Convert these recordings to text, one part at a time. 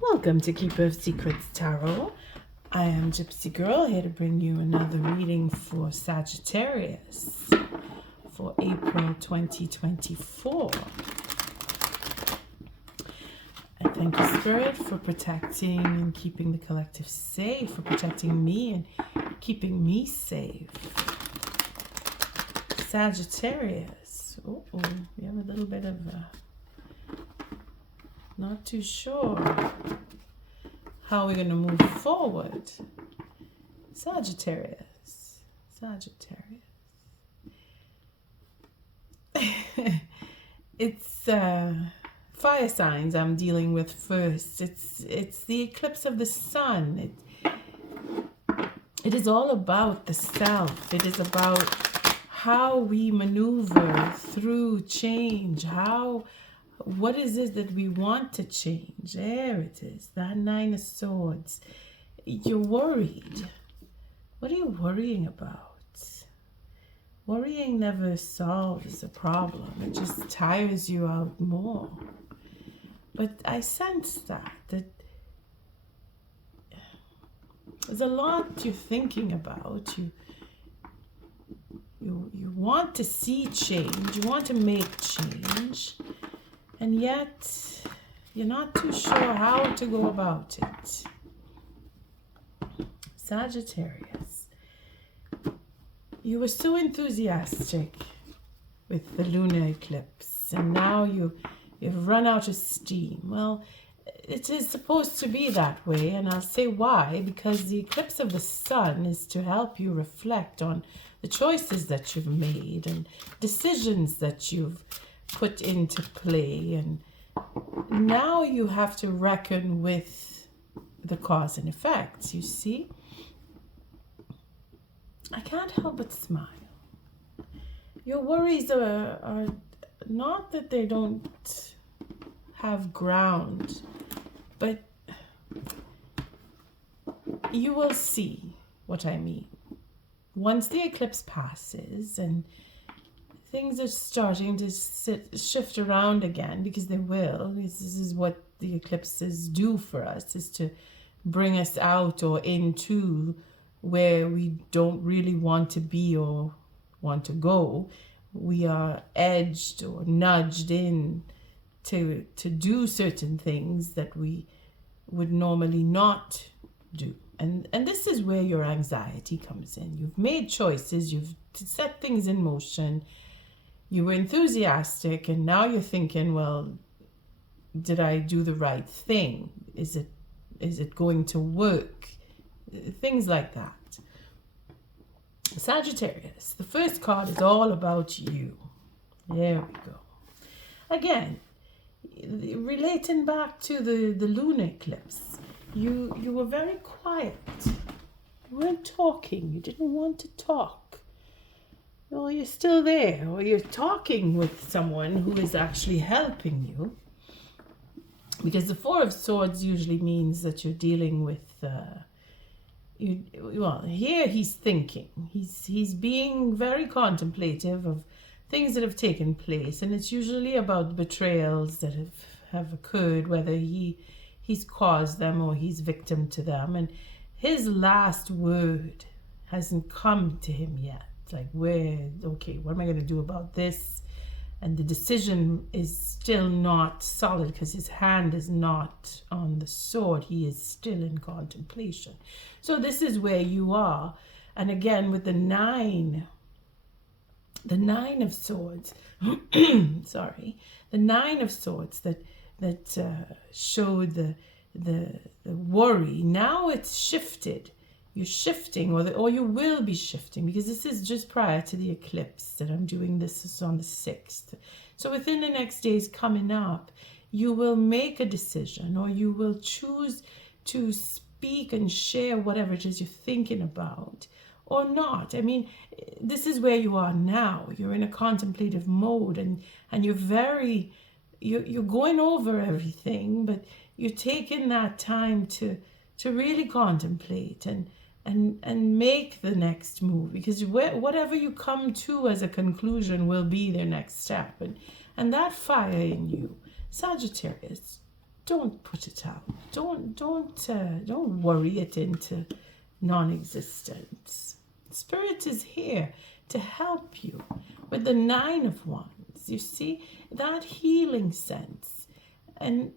Welcome to Keeper of Secrets Tarot. I am Gypsy Girl, here to bring you another reading for Sagittarius for April 2024. I thank you, Spirit, for protecting and keeping the collective safe, for protecting me and keeping me safe. Sagittarius. We have a little bit of not too sure how we're going to move forward. Sagittarius. It's fire signs I'm dealing with first. It's the eclipse of the sun. It is all about the self. It is about how we maneuver through change. What is it that we want to change? There it is, that Nine of Swords. You're worried. What are you worrying about? Worrying never solves a problem. It just tires you out more. But I sense that there's a lot you're thinking about. You want to see change. You want to make change. And yet, you're not too sure how to go about it. Sagittarius, you were so enthusiastic with the lunar eclipse, and now you've run out of steam. Well, it is supposed to be that way, and I'll say why. Because the eclipse of the sun is to help you reflect on the choices that you've made and decisions that you've put into play, and now you have to reckon with the cause and effects. You see, I can't help but smile. Your worries are not that they don't have ground, but you will see what I mean once the eclipse passes and things are starting to shift around again, because they will. This is what the eclipses do for us, is to bring us out or into where we don't really want to be or want to go. We are edged or nudged in to do certain things that we would normally not do. And this is where your anxiety comes in. You've made choices, you've set things in motion. You were enthusiastic, and now you're thinking, well, did I do the right thing? Is it going to work? Things like that. Sagittarius, the first card is all about you. There we go. Again, relating back to the lunar eclipse, you were very quiet. You weren't talking. You didn't want to talk. Well, you're still there, or you're talking with someone who is actually helping you. Because the Four of Swords usually means that you're dealing with, here he's thinking. He's being very contemplative of things that have taken place. And it's usually about betrayals that have occurred, whether he's caused them or he's victim to them. And his last word hasn't come to him yet. Like, what am I going to do about this? And the decision is still not solid because his hand is not on the sword. He is still in contemplation. So this is where you are. And again, with the nine of swords, sorry, the Nine of Swords that showed the worry. Now it's shifted. You're shifting, or you will be shifting, because this is just prior to the eclipse that I'm doing. This is on the 6th. So within the next days coming up, you will make a decision, or you will choose to speak and share whatever it is you're thinking about, or not. I mean, this is where you are now. You're in a contemplative mode, and you're going over everything, but you're taking that time to really contemplate and make the next move, because whatever you come to as a conclusion will be their next step. And that fire in you, Sagittarius, don't put it out. Don't worry it into non-existence. Spirit is here to help you with the Nine of Wands. You see that healing sense, and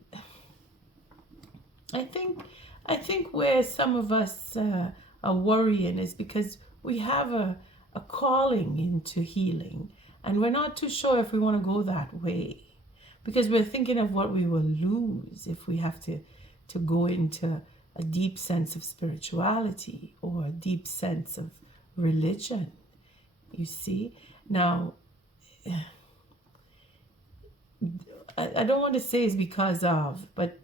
I think where some of us are worrying is because we have a calling into healing, and we're not too sure if we want to go that way, because we're thinking of what we will lose if we have to go into a deep sense of spirituality or a deep sense of religion. You see? Now, I don't want to say it's because of, but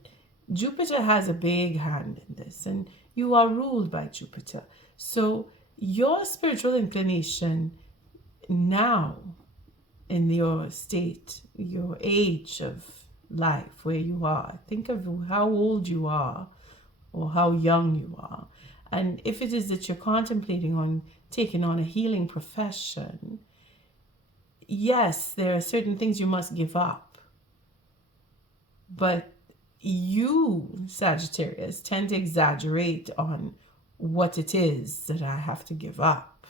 Jupiter has a big hand in this, and you are ruled by Jupiter. So your spiritual inclination now, in your state, your age of life, where you are, think of how old you are or how young you are. And if it is that you're contemplating on taking on a healing profession, yes, there are certain things you must give up. But you, Sagittarius, tend to exaggerate on what it is that I have to give up.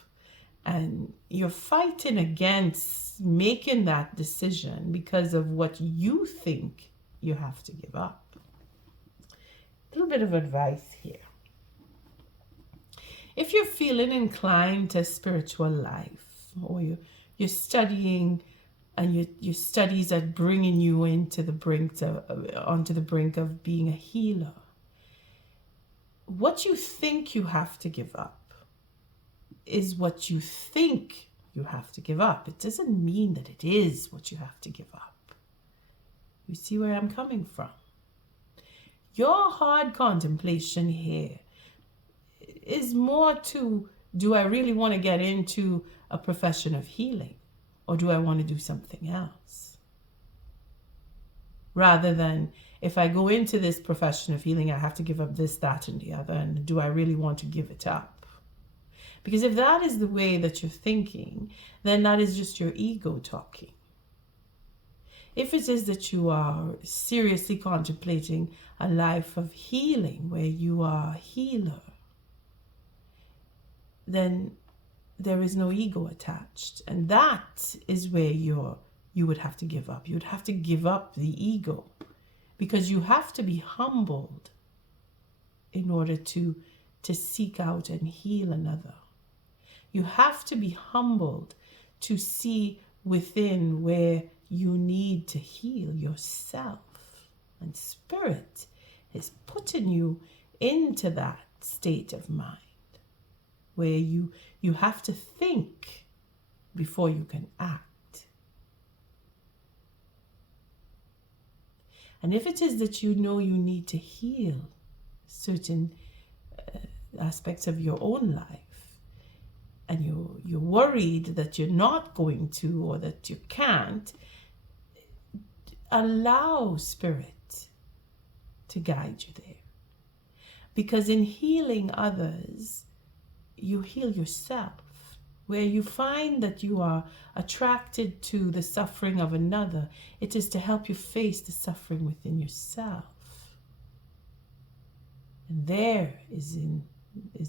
And you're fighting against making that decision because of what you think you have to give up. A little bit of advice here. If you're feeling inclined to spiritual life, or you're studying and your studies are bringing you onto the brink of being a healer, what you think you have to give up is what you think you have to give up. It doesn't mean that it is what you have to give up. You see where I'm coming from? Your hard contemplation here is more to, do I really want to get into a profession of healing, or do I want to do something else? Rather than, if I go into this profession of healing, I have to give up this, that, and the other, and do I really want to give it up? Because if that is the way that you're thinking, then that is just your ego talking. If it is that you are seriously contemplating a life of healing, where you are a healer, then there is no ego attached. And that is where you would have to give up. You would have to give up the ego, because you have to be humbled in order to seek out and heal another. You have to be humbled to see within where you need to heal yourself. And Spirit is putting you into that state of mind where you have to think before you can act. And if it is that you know you need to heal certain aspects of your own life, and you're worried that you're not going to, or that you can't, allow Spirit to guide you there. Because in healing others, you heal yourself. Where you find that you are attracted to the suffering of another, it is to help you face the suffering within yourself. And there is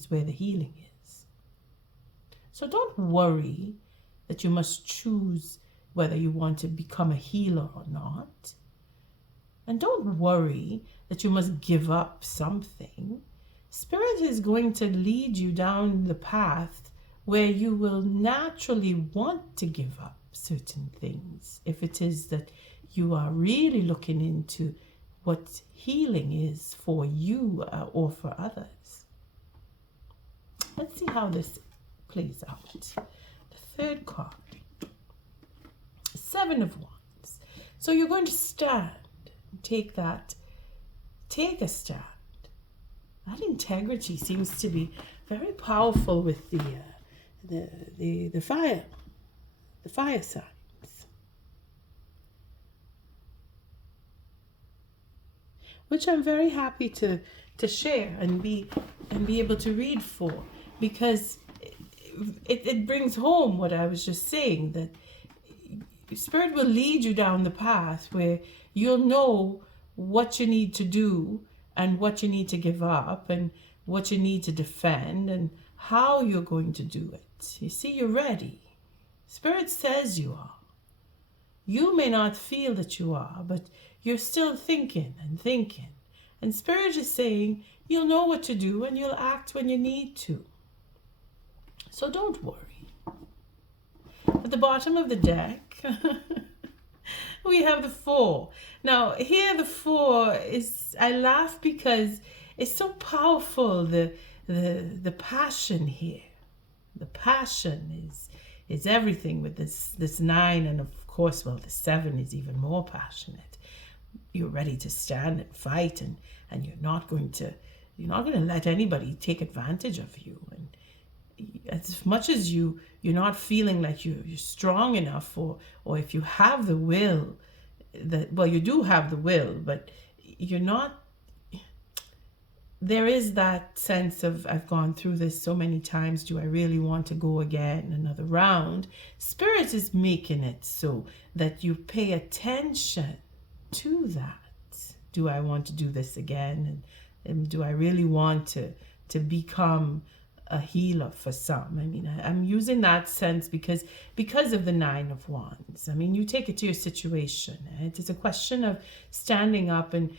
where the healing is. So don't worry that you must choose whether you want to become a healer or not. And don't worry that you must give up something. Spirit is going to lead you down the path where you will naturally want to give up certain things, if it is that you are really looking into what healing is for you or for others. Let's see how this plays out. The third card, Seven of Wands. So you're going to stand, take a stand. That integrity seems to be very powerful with the fire signs, which I'm very happy to share and be able to read for, because it brings home what I was just saying, that Spirit will lead you down the path where you'll know what you need to do and what you need to give up and what you need to defend and how you're going to do it. You see, you're ready. Spirit says you are. You may not feel that you are, but you're still thinking and thinking. And Spirit is saying you'll know what to do and you'll act when you need to. So don't worry. At the bottom of the deck, we have the 4. Now, here the 4 is, I laugh because it's so powerful, the passion here. The passion is everything with this 9, and of course, well, the 7 is even more passionate. You're ready to stand and fight, and you're not going to let anybody take advantage of you. And as much as you're not feeling like you're strong enough, or if you have the will, well, you do have the will, but you're not. There is that sense of, I've gone through this so many times, do I really want to go again another round? Spirit is making it so that you pay attention to that. Do I want to do this again? And do I really want to become a healer for some? I mean, I'm using that sense because of the 9 of Wands. I mean, you take it to your situation. It is a question of standing up and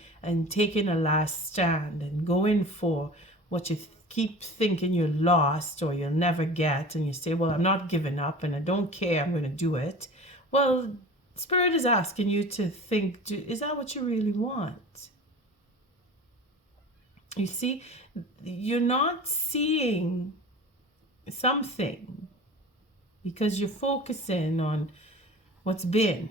taking a last stand and going for what you keep thinking you're lost or you'll never get, and you say, well, I'm not giving up and I don't care, I'm going to do it. Well, Spirit is asking you to think, is that what you really want? You see, you're not seeing something because you're focusing on what's been.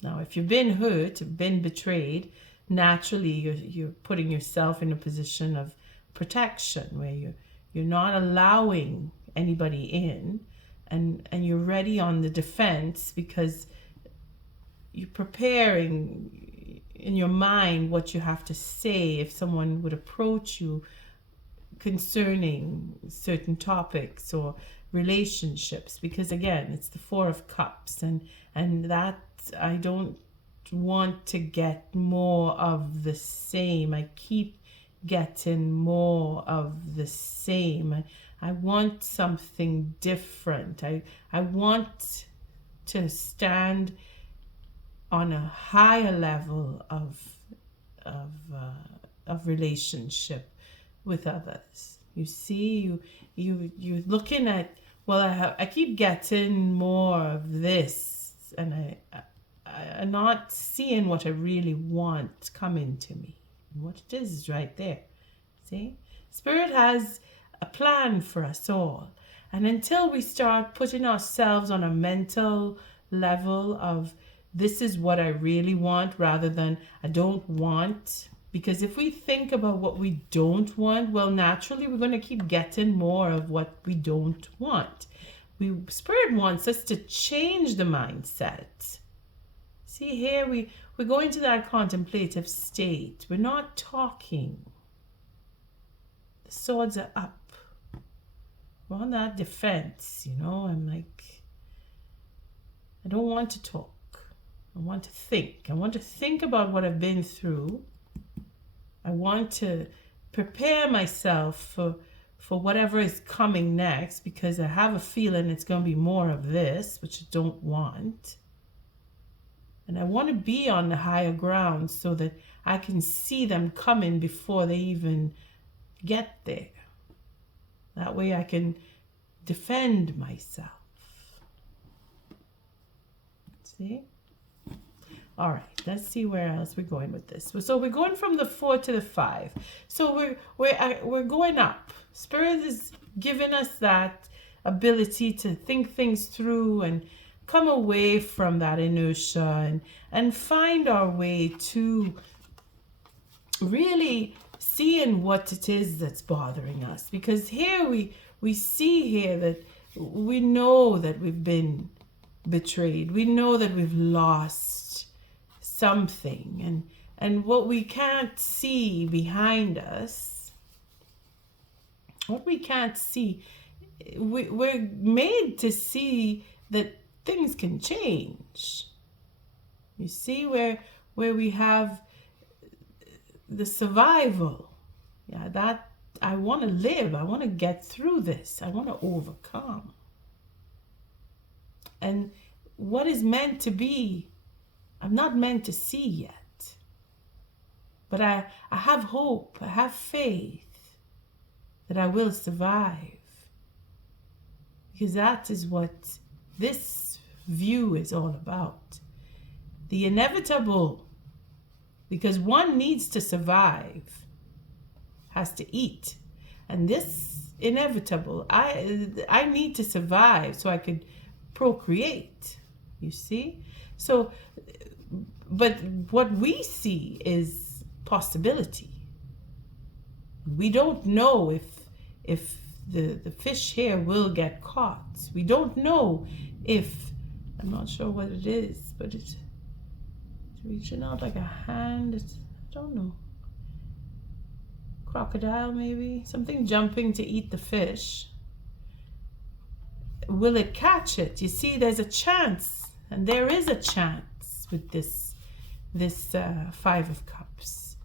Now, if you've been hurt, been betrayed, naturally you're putting yourself in a position of protection where you're not allowing anybody in, and you're ready on the defense because you're preparing in your mind what you have to say if someone would approach you concerning certain topics or relationships, because again, it's the 4 of Cups, and that I don't want to get more of the same. I keep getting more of the same. I want something different. I want to stand on a higher level of relationship with others. You see, you're looking at, well, I keep getting more of this, and I'm not seeing what I really want coming to me. What it is right there. See, Spirit has a plan for us all, and until we start putting ourselves on a mental level of, this is what I really want rather than I don't want. Because if we think about what we don't want, well, naturally we're going to keep getting more of what we don't want. Spirit wants us to change the mindset. See, here we're going to that contemplative state. We're not talking. The swords are up. We're on that defense, I'm like, I don't want to talk. I want to think. I want to think about what I've been through. I want to prepare myself for whatever is coming next, because I have a feeling it's going to be more of this, which I don't want. And I want to be on the higher ground so that I can see them coming before they even get there. That way I can defend myself. See? All right, let's see where else we're going with this. So we're going from the 4 to the 5. So we're going up. Spirit is giving us that ability to think things through and come away from that inertia and find our way to really seeing what it is that's bothering us. Because here we see here that we know that we've been betrayed. We know that we've lost something, and what we can't see behind us, what we can't see, we're made to see that things can change. You see, where we have the survival. Yeah, that I want to live. I want to get through this. I want to overcome. And what is meant to be, I'm not meant to see yet. But I have hope. I have faith that I will survive. Because that is what this view is all about. The inevitable. Because one needs to survive. Has to eat. And this inevitable, I need to survive so I could procreate. You see? So, but what we see is possibility. We don't know if the fish here will get caught. We don't know if, I'm not sure what it is, but it's reaching out like a hand. I don't know. Crocodile maybe, something jumping to eat the fish. Will it catch it? You see, there's a chance, and there is a chance with this Five of Cups.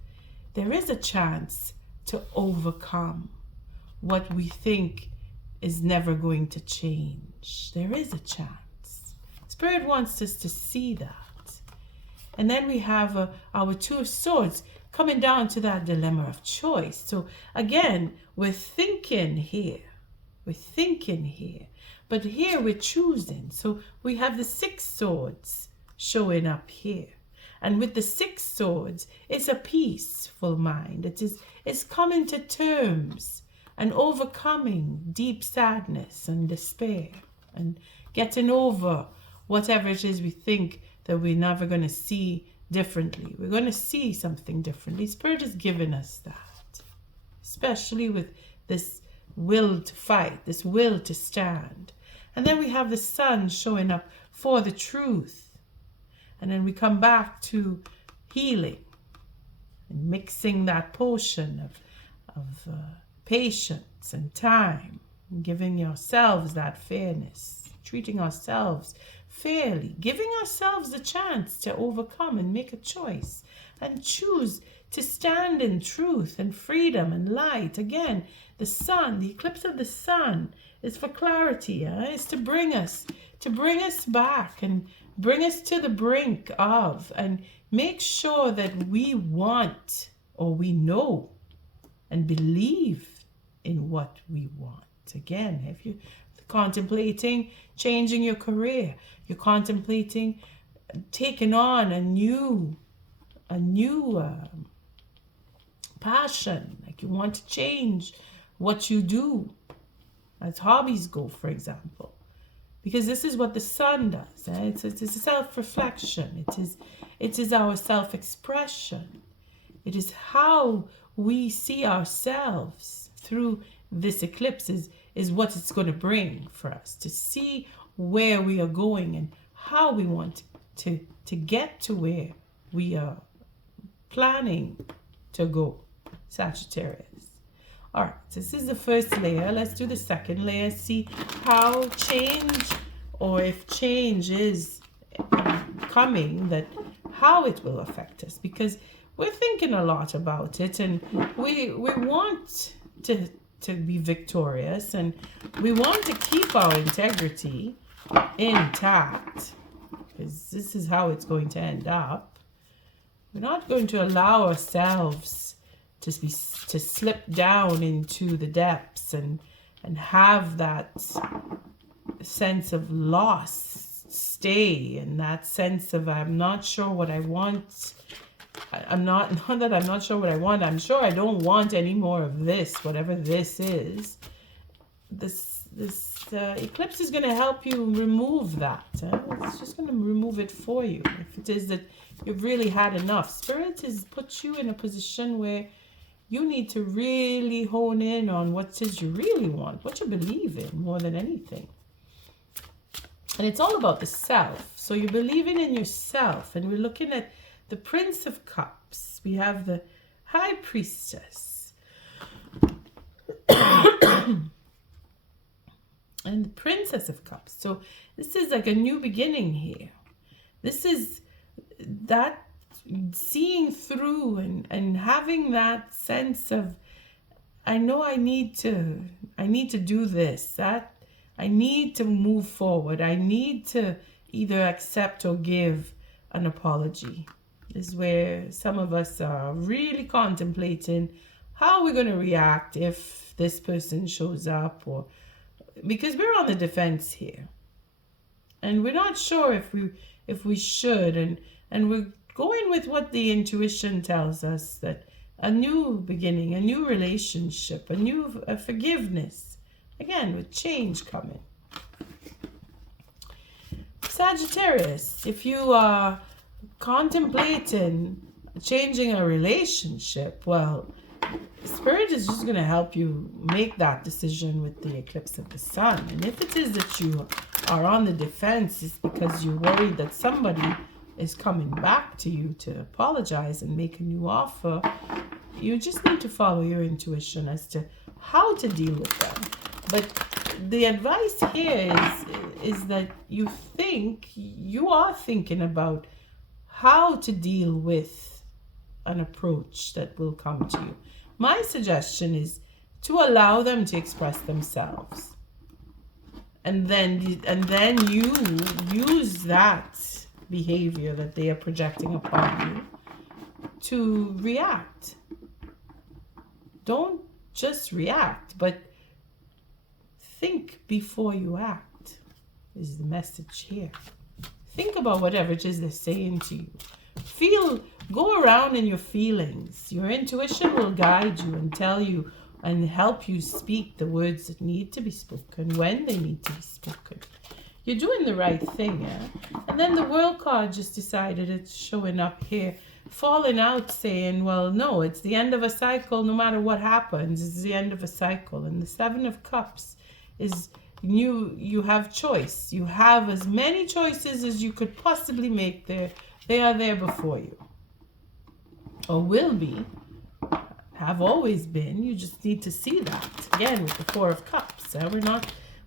There is a chance to overcome what we think is never going to change. There is a chance. Spirit wants us to see that. And then we have our Two of Swords coming down to that dilemma of choice. So again, we're thinking here. We're thinking here. But here we're choosing. So we have the Six Swords showing up here. And with the Six Swords, it's a peaceful mind. It's coming to terms and overcoming deep sadness and despair and getting over whatever it is we think that we're never going to see differently. We're going to see something differently. Spirit has given us that, especially with this will to fight, this will to stand. And then we have the Sun showing up for the truth. And then we come back to healing and mixing that potion of patience and time, and giving yourselves that fairness, treating ourselves fairly, giving ourselves the chance to overcome and make a choice and choose to stand in truth and freedom and light. Again, the sun, the eclipse of the sun is for clarity. It's to bring us back and bring us to the brink of, and make sure that we want, or we know and believe in what we want. Again, if you're contemplating changing your career, you're contemplating taking on a new passion, like you want to change what you do as hobbies go, for example, because this is what the sun does. It's a self-reflection. It is our self-expression. It is how we see ourselves through this eclipse is what it's going to bring for us to see where we are going and how we want to get to where we are planning to go, Sagittarius. All right, so this is the first layer. Let's do the second layer, see how change, or if change is coming, that how it will affect us, because we're thinking a lot about it, and we want to be victorious, and we want to keep our integrity intact, because this is how it's going to end up. We're not going to allow ourselves to slip down into the depths and have that sense of loss stay, and that sense of I'm not sure what I want. I'm not that I'm not sure what I want. I'm sure I don't want any more of this, whatever this is. This eclipse is going to help you remove that. It's just going to remove it for you. If it is that you've really had enough, Spirit has put you in a position where you need to really hone in on what it is you really want, what you believe in more than anything. And it's all about the self. So you're believing in yourself. And we're looking at the Prince of Cups. We have the High Priestess. And the Princess of Cups. So this is like a new beginning here. This is that seeing through and having that sense of, I know I need to do this, that I need to move forward. I need to either accept or give an apology. This is where some of us are really contemplating how we're going to react if this person shows up, or because we're on the defense here. And we're not sure if we should, and we're going with what the intuition tells us, that a new beginning, a new relationship, a forgiveness, again with change coming. Sagittarius, if you are contemplating changing a relationship, well, Spirit is just going to help you make that decision with the eclipse of the sun. And if it is that you are on the defense, it's because you're worried that somebody is coming back to you to apologize and make a new offer. You just need to follow your intuition as to how to deal with them. But the advice here is that you are thinking about how to deal with an approach that will come to you. My suggestion is to allow them to express themselves. And then you use that behavior that they are projecting upon you to react. Don't just react, but think before you act, is the message here. Think about whatever it is they're saying to you. Go around in your feelings. Your intuition will guide you and tell you and help you speak the words that need to be spoken when they need to be spoken. You're doing the right thing, yeah? And then the World card just decided it's showing up here, falling out, saying, well, no, it's the end of a cycle. No matter what happens, it's the end of a cycle. And the Seven of Cups is you have choice. You have as many choices as you could possibly make there. They are there before you. Or will be. Have always been. You just need to see that. Again, with the Four of Cups.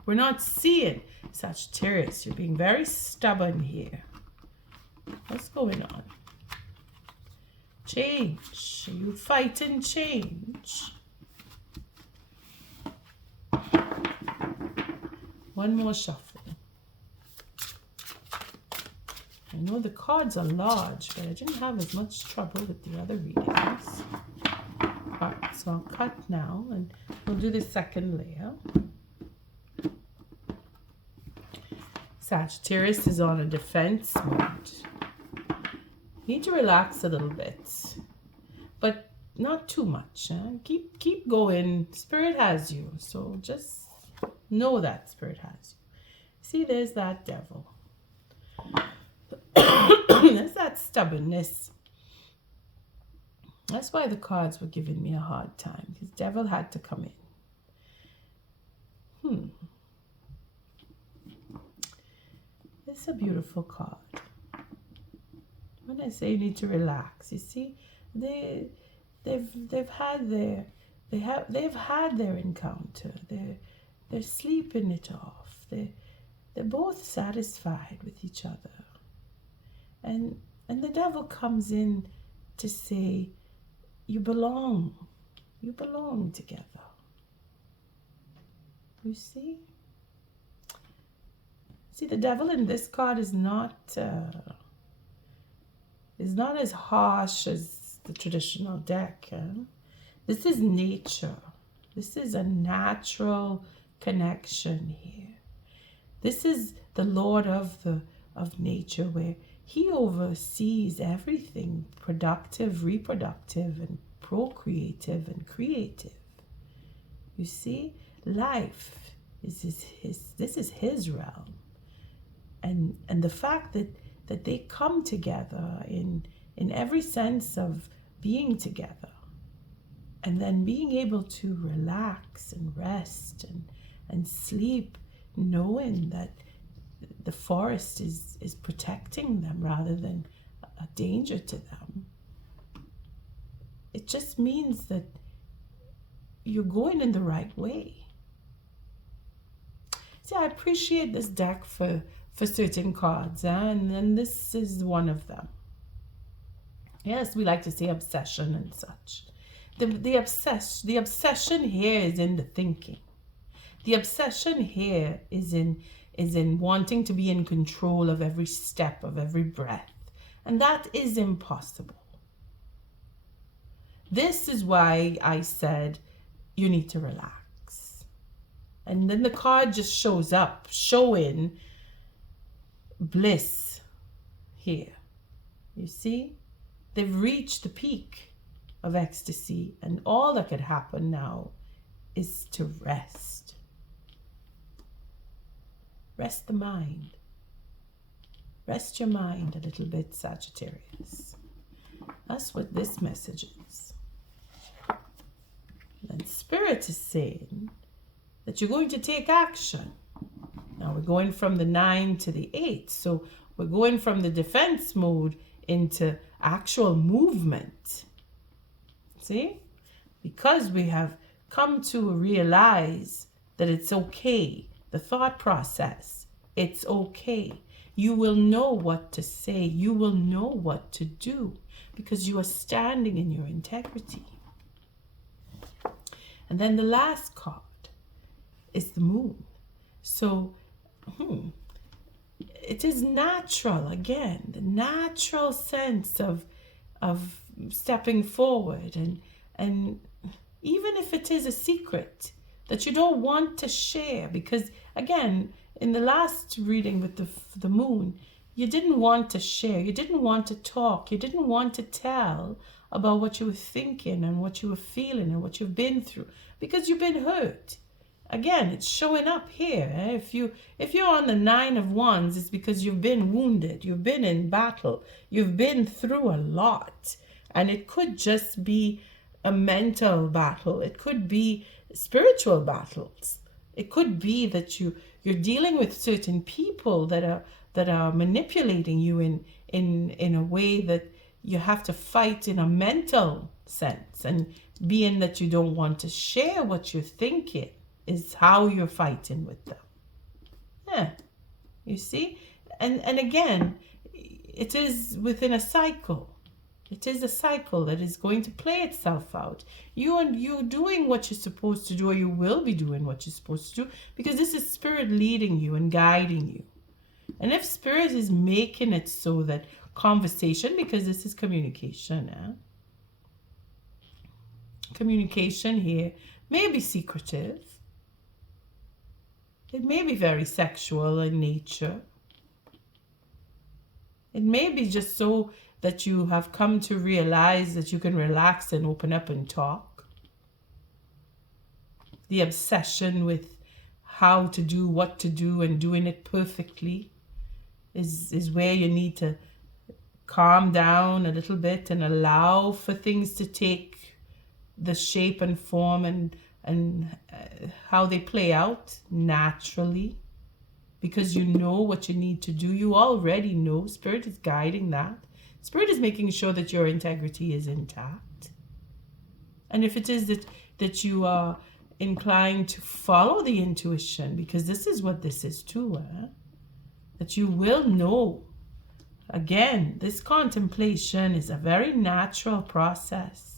We're not seeing. Sagittarius, you're being very stubborn here. What's going on? Change. Are you fighting change? One more shuffle. I know the cards are large, but I didn't have as much trouble with the other readings. Alright, so I'll cut now and we'll do the second layer. Sagittarius is on a defense mode. You need to relax a little bit, but not too much. Keep going. Spirit has you, so just know that Spirit has you. See, there's that devil. There's that stubbornness. That's why the cards were giving me a hard time, because devil had to come in. It's a beautiful card. When I say you need to relax, you see, they've had their encounter. They're sleeping it off. They're both satisfied with each other. And the devil comes in to say, you belong together. You see? See, the devil in this card is not as harsh as the traditional deck. This is nature. This is a natural connection here. This is the Lord of nature, where he oversees everything productive, reproductive, and procreative and creative. You see, life this is his realm. And the fact that they come together in every sense of being together, and then being able to relax and rest and sleep, knowing that the forest is protecting them rather than a danger to them. It just means that you're going in the right way. See, I appreciate this deck for certain cards, and this is one of them. Yes, we like to say obsession and such. The obsession here is in the thinking. The obsession here is in wanting to be in control of every step, of every breath. And that is impossible. This is why I said you need to relax. And then the card just shows up, showing bliss here. You see? They've reached the peak of ecstasy, and all that could happen now is to rest. Rest the mind. Rest your mind a little bit, Sagittarius. That's what this message is. And Spirit is saying that you're going to take action. Now we're going from the 9 to the 8. So we're going from the defense mode into actual movement. See? Because we have come to realize that it's okay. The thought process, it's okay. You will know what to say. You will know what to do because you are standing in your integrity. And then the last card is the moon. So, it is natural, again, the natural sense of stepping forward. And even if it is a secret that you don't want to share, because, again, in the last reading with the moon, you didn't want to share, you didn't want to talk, you didn't want to tell about what you were thinking and what you were feeling and what you've been through, because you've been hurt. Again, it's showing up here. If you're on the 9 of Wands, it's because you've been wounded, you've been in battle, you've been through a lot. And it could just be a mental battle. It could be spiritual battles. It could be that you're dealing with certain people that are manipulating you in a way that you have to fight in a mental sense. And being that you don't want to share what you're thinking is how you're fighting with them. Yeah, you see? And again, it is within a cycle. It is a cycle that is going to play itself out. You're doing what you're supposed to do, or you will be doing what you're supposed to do, because this is Spirit leading you and guiding you. And if Spirit is making it so that conversation, because this is communication, communication here may be secretive. It may be very sexual in nature. It may be just so that you have come to realize that you can relax and open up and talk. The obsession with how to do, what to do, and doing it perfectly is where you need to calm down a little bit and allow for things to take the shape and form and how they play out naturally, because you know what you need to do. You already know. Spirit is guiding that. Spirit is making sure that your integrity is intact. And if it is that you are inclined to follow the intuition, because this is what this is too, that you will know. Again, this contemplation is a very natural process.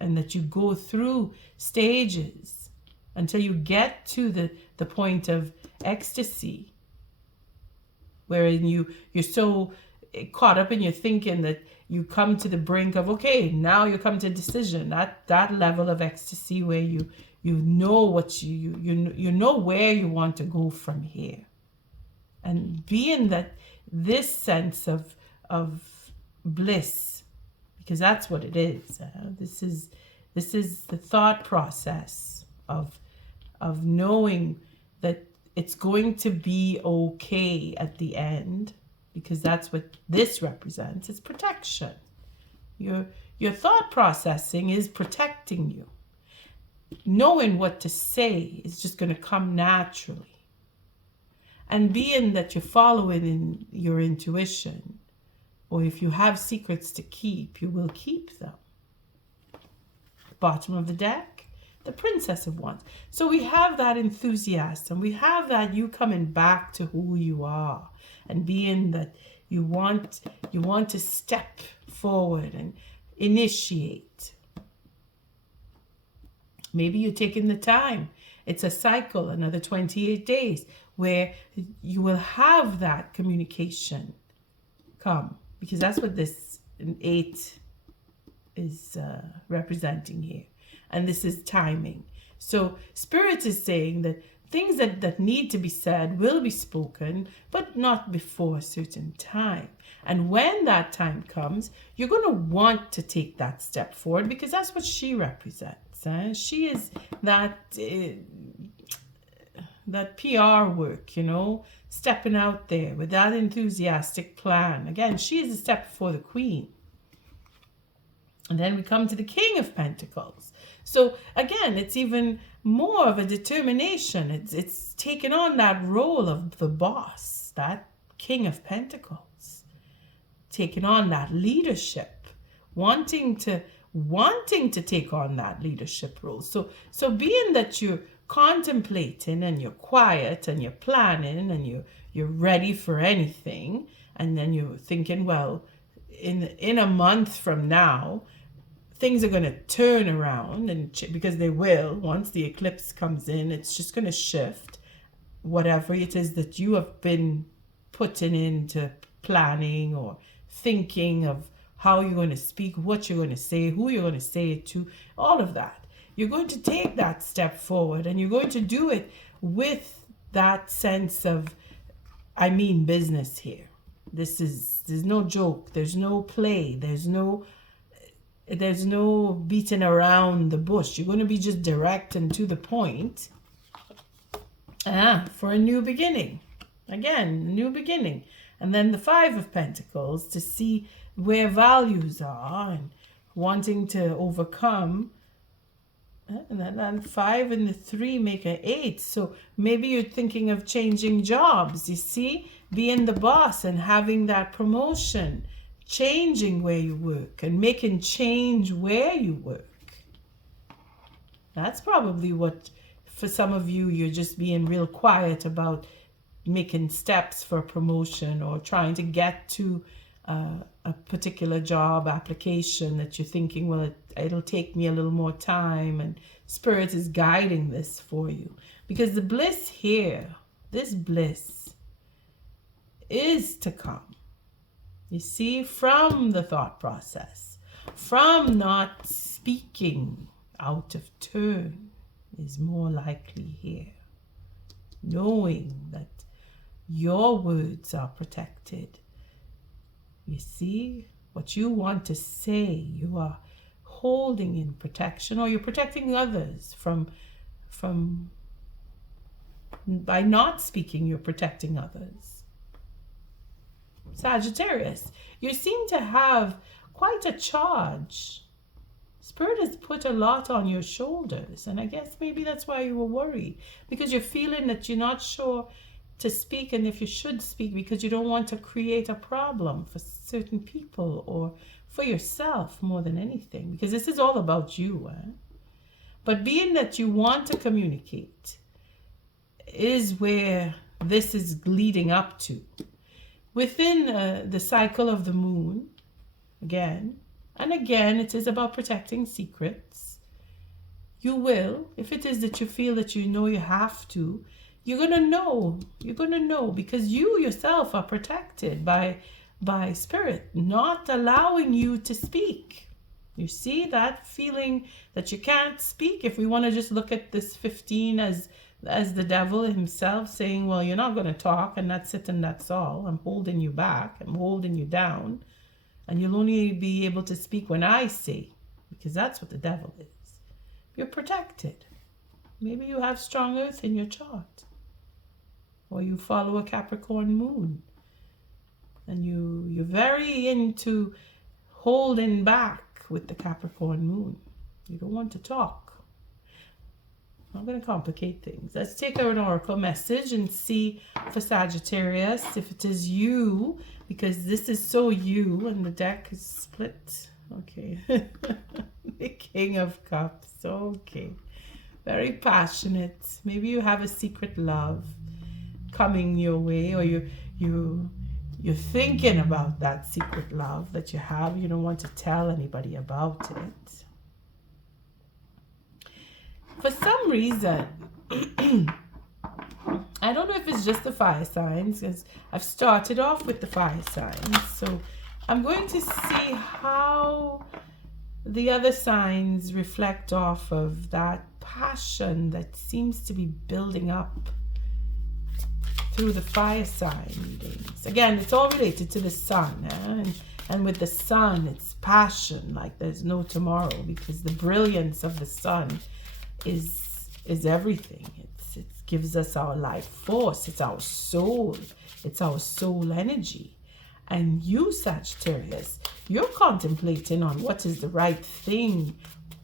And that you go through stages until you get to the point of ecstasy, wherein you're so caught up in your thinking that you come to the brink of, okay, now you come to a decision. That level of ecstasy where you know what you know where you want to go from here. And being that this sense of bliss, because that's what it is. This is the thought process of knowing that it's going to be okay at the end, because that's what this represents. It's protection. Your thought processing is protecting you. Knowing what to say is just going to come naturally. And being that you're following in your intuition, or if you have secrets to keep, you will keep them. Bottom of the deck, the Princess of Wands. So we have that enthusiasm. We have that you coming back to who you are, and being that you want to step forward and initiate. Maybe you're taking the time. It's a cycle, another 28 days, where you will have that communication come. Because that's what this 8 is representing here. And this is timing. So Spirit is saying that things that need to be said will be spoken, but not before a certain time. And when that time comes, you're going to want to take that step forward, because that's what she represents. She is that PR work, stepping out there with that enthusiastic plan. Again, she is a step before the Queen. And then we come to the King of Pentacles. So again, it's even more of a determination. It's taking on that role of the boss, that King of Pentacles, taking on that leadership, wanting to take on that leadership role. So being that you're contemplating and you're quiet and you're planning and you're ready for anything, and then you're thinking, well, in a month from now, things are going to turn around, and because they will, once the eclipse comes in, it's just going to shift whatever it is that you have been putting into planning or thinking of how you're going to speak, what you're going to say, who you're going to say it to, all of that. You're going to take that step forward, and you're going to do it with that sense of, I mean business here. There's no joke, there's no play, there's no beating around the bush. You're going to be just direct and to the point. For a new beginning. Again, a new beginning. And then the 5 of Pentacles, to see where values are and wanting to overcome. And then 5 and the 3 make an 8. So maybe you're thinking of changing jobs, you see? Being the boss and having that promotion. Changing where you work and making change where you work. That's probably what, for some of you, you're just being real quiet about making steps for promotion or trying to get to a particular job application that you're thinking, well, it'll take me a little more time, and Spirit is guiding this for you. Because the bliss here, this bliss is to come. You see, from the thought process, from not speaking out of turn is more likely here. Knowing that your words are protected. You see, what you want to say, you are holding in protection, or you're protecting others from by not speaking, you're protecting others. Sagittarius, you seem to have quite a charge. Spirit has put a lot on your shoulders, and I guess maybe that's why you were worried, because you're feeling that you're not sure to speak, and if you should speak, because you don't want to create a problem for certain people or for yourself more than anything, because this is all about you. But being that you want to communicate is where this is leading up to. Within the cycle of the moon, again and again, it is about protecting secrets. You will, if it is that you feel that you have to, you're going to know, because you yourself are protected by Spirit, not allowing you to speak. You see that feeling that you can't speak? If we want to just look at this 15 as the devil himself saying, well, you're not going to talk, and that's it, and that's all. I'm holding you back. I'm holding you down. And you'll only be able to speak when I say, because that's what the devil is. You're protected. Maybe you have strong earth in your chart. Or you follow a Capricorn moon. And you're very into holding back with the Capricorn moon. You don't want to talk. I'm going to complicate things. Let's take an oracle message and see for Sagittarius if it is you, because this is so you, and the deck is split. Okay. The King of Cups. Okay. Very passionate. Maybe you have a secret love coming your way, or you're thinking about that secret love that you have. You don't want to tell anybody about it. For some reason, I don't know if it's just the fire signs, because I've started off with the fire signs. So I'm going to see how the other signs reflect off of that passion that seems to be building up through the fire sign readings. Again, it's all related to the sun, and with the sun, it's passion like there's no tomorrow, because the brilliance of the sun is everything. It gives us our life force. It's our soul. It's our soul energy. And you, Sagittarius, you're contemplating on what is the right thing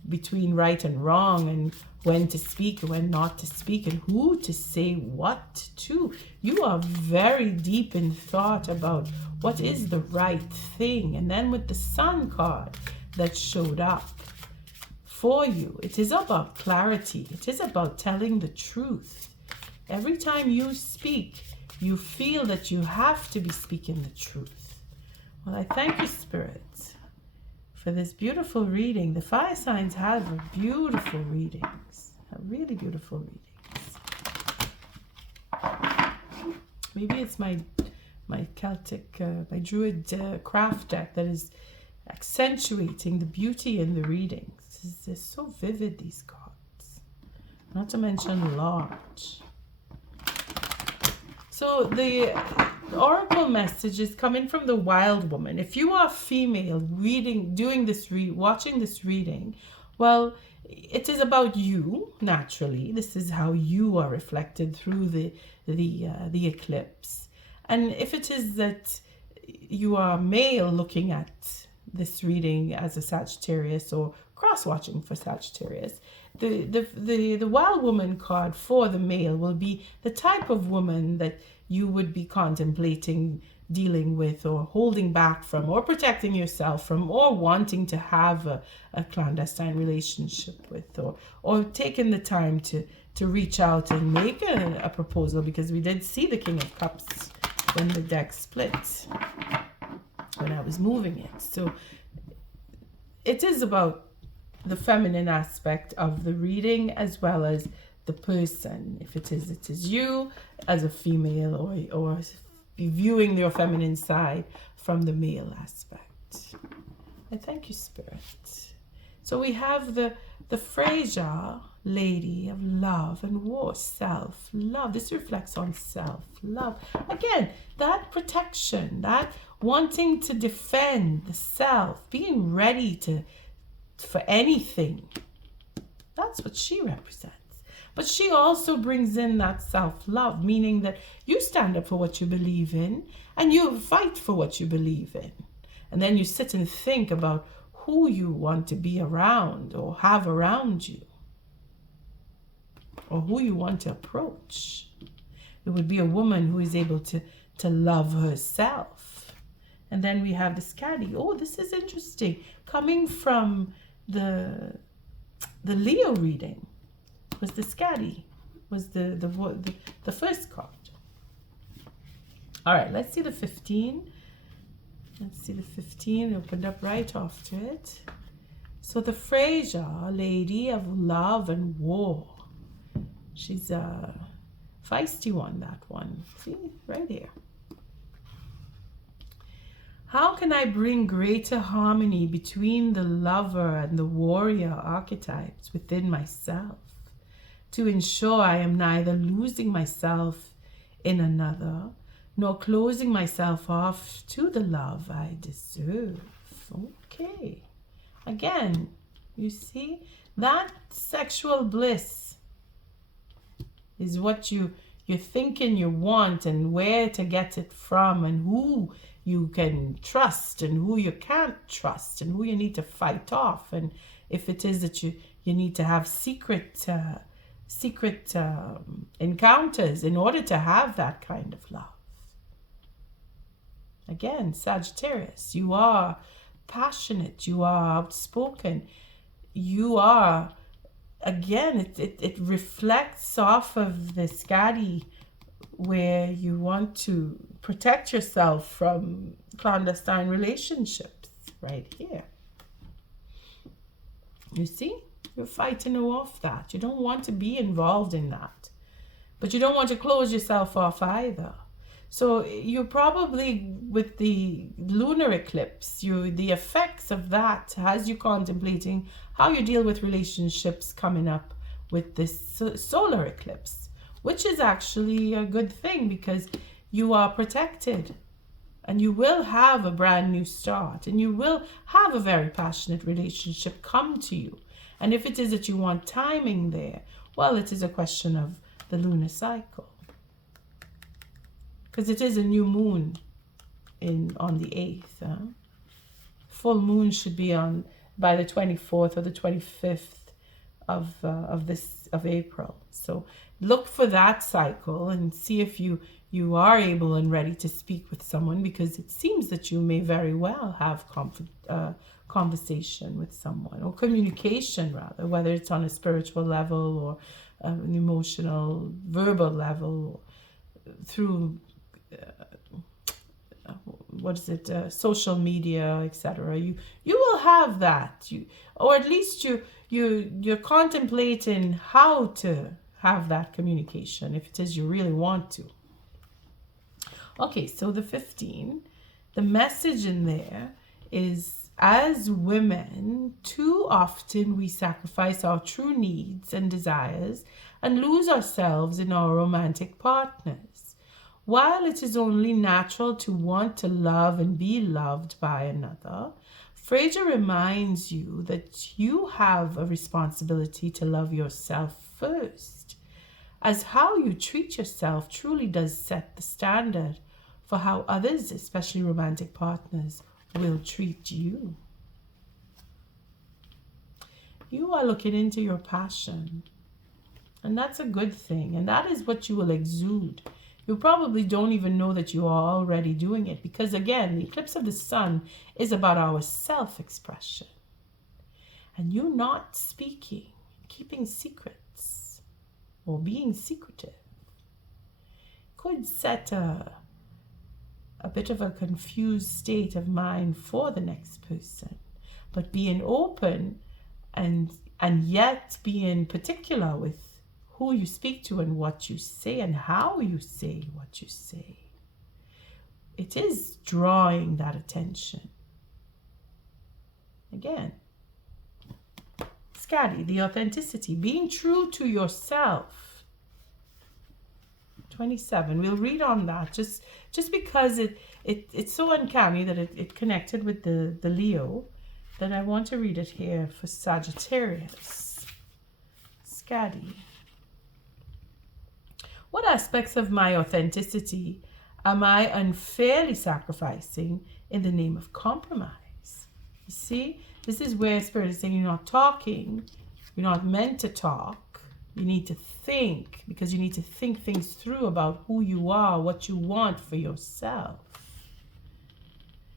between right and wrong, and when to speak and when not to speak, and who to say what to. You are very deep in thought about what is the right thing. And then with the Sun card that showed up for you, it is about clarity. It is about telling the truth. Every time you speak, you feel that you have to be speaking the truth. Well, I thank you, Spirit, for this beautiful reading. The fire signs have beautiful readings, really beautiful readings. Maybe it's my Celtic, my Druid Craft deck that is accentuating the beauty in the readings. They're so vivid, these cards, not to mention large. So the oracle message is coming from the wild woman. If you are female watching this reading, well, it is about you, naturally. This is how you are reflected through the eclipse. And if it is that you are male looking at this reading as a Sagittarius, or cross-watching for Sagittarius, the wild woman card for the male will be the type of woman that you would be contemplating dealing with, or holding back from, or protecting yourself from, or wanting to have a clandestine relationship with, or taking the time to reach out and make a proposal, because we did see the King of Cups when the deck split when I was moving it. So it is about the feminine aspect of the reading, as well as the person. If it is you as a female, or viewing your feminine side from the male aspect. I thank you, Spirit. So we have the Frasier, Lady of Love and War, self-love. This reflects on self-love. Again, that protection, that wanting to defend the self, being ready for anything. That's what she represents. But she also brings in that self-love, meaning that you stand up for what you believe in, and you fight for what you believe in. And then you sit and think about who you want to be around, or have around you, or who you want to approach. It would be a woman who is able to love herself. And then we have the Scatty. Oh, this is interesting. Coming from the Leo reading was the Scatty, was the first card. All right, let's see the 15. Let's see the 15. It opened up right after it. So the Frasier, Lady of Love and War. She's a feisty one, that one. See, right here. How can I bring greater harmony between the lover and the warrior archetypes within myself, to ensure I am neither losing myself in another, nor closing myself off to the love I deserve? Okay. Again, you see, that sexual bliss is what you're thinking you want, and where to get it from, and who you can trust and who you can't trust, and who you need to fight off. And if it is that you need to have secret encounters in order to have that kind of love. Again, Sagittarius, you are passionate, you are outspoken, you are, again, it reflects off of the Scatty, where you want to protect yourself from clandestine relationships right here. You see? You're fighting off that. You don't want to be involved in that. But you don't want to close yourself off either. So you're probably, with the lunar eclipse, the effects of that has you contemplating how you deal with relationships coming up with this solar eclipse, which is actually a good thing because you are protected and you will have a brand new start and you will have a very passionate relationship come to you. And if it is that you want timing there, well, it is a question of the lunar cycle. Because it is a new moon on the 8th. Full moon should be on by the 24th or the 25th of April. So look for that cycle and see if you are able and ready to speak with someone, because it seems that you may very well have conversation with someone, or communication rather, whether it's on a spiritual level or an emotional, verbal level, or through social media, etc. You will have that, or at least you're contemplating how to have that communication if it is you really want to. Okay, so the 15, the message in there is, as women, too often we sacrifice our true needs and desires and lose ourselves in our romantic partners. While it is only natural to want to love and be loved by another, Frasier reminds you that you have a responsibility to love yourself first, as how you treat yourself truly does set the standard for how others, especially romantic partners, will treat you. You are looking into your passion, and that's a good thing, and that is what you will exude. You probably don't even know that you are already doing it, because again, the eclipse of the sun is about our self-expression. And you not speaking, keeping secrets, or being secretive could set a bit of a confused state of mind for the next person. But being open and yet being particular with who you speak to and what you say and how you say what you say, it is drawing that attention. Again, Scatty, the authenticity, being true to yourself. 27, we'll read on that just because it's so uncanny that it connected with the Leo, that I want to read it here for Sagittarius. Scatty. What aspects of my authenticity am I unfairly sacrificing in the name of compromise? You see, this is where Spirit is saying you're not talking, you're not meant to talk. You need to think, because you need to think things through about who you are, what you want for yourself.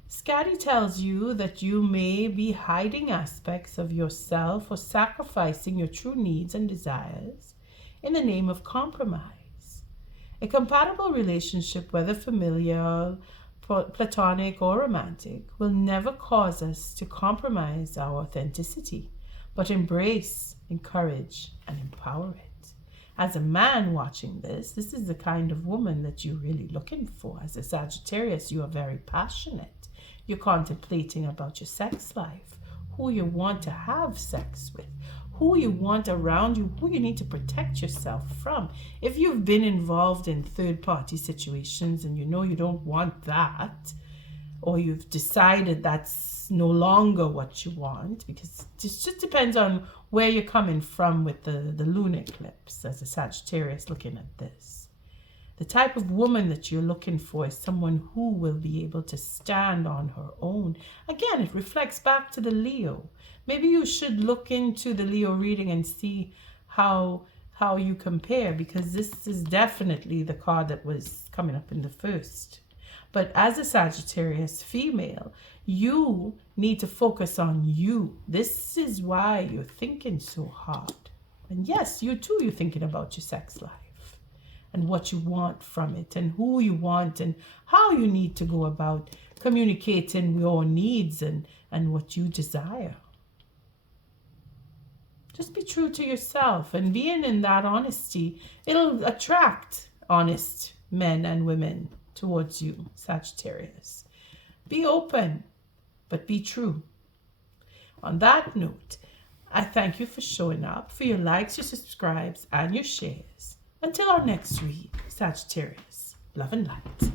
Scatty tells you that you may be hiding aspects of yourself or sacrificing your true needs and desires in the name of compromise. A compatible relationship, whether familial, platonic, or romantic, will never cause us to compromise our authenticity, but embrace, encourage, and empower it. As a man watching this is the kind of woman that you're really looking for. As a Sagittarius, you are very passionate. You're contemplating about your sex life, who you want to have sex with, who you want around you, who you need to protect yourself from. If you've been involved in third-party situations and you know you don't want that, or you've decided that's no longer what you want, because it just depends on where you're coming from with the lunar eclipse as a Sagittarius looking at this. The type of woman that you're looking for is someone who will be able to stand on her own. Again, it reflects back to the Leo. Maybe you should look into the Leo reading and see how you compare, because this is definitely the card that was coming up in the first. But as a Sagittarius female, you need to focus on you. This is why you're thinking so hard. And yes, you too, you're thinking about your sex life. and what you want from it and who you want and how you need to go about communicating your needs and what you desire. Just be true to yourself, and being in that honesty, it'll attract honest men and women towards you, Sagittarius. Be open, but be true. On that note, I thank you for showing up, for your likes, your subscribes, and your shares. Until our next read, Sagittarius, love and light.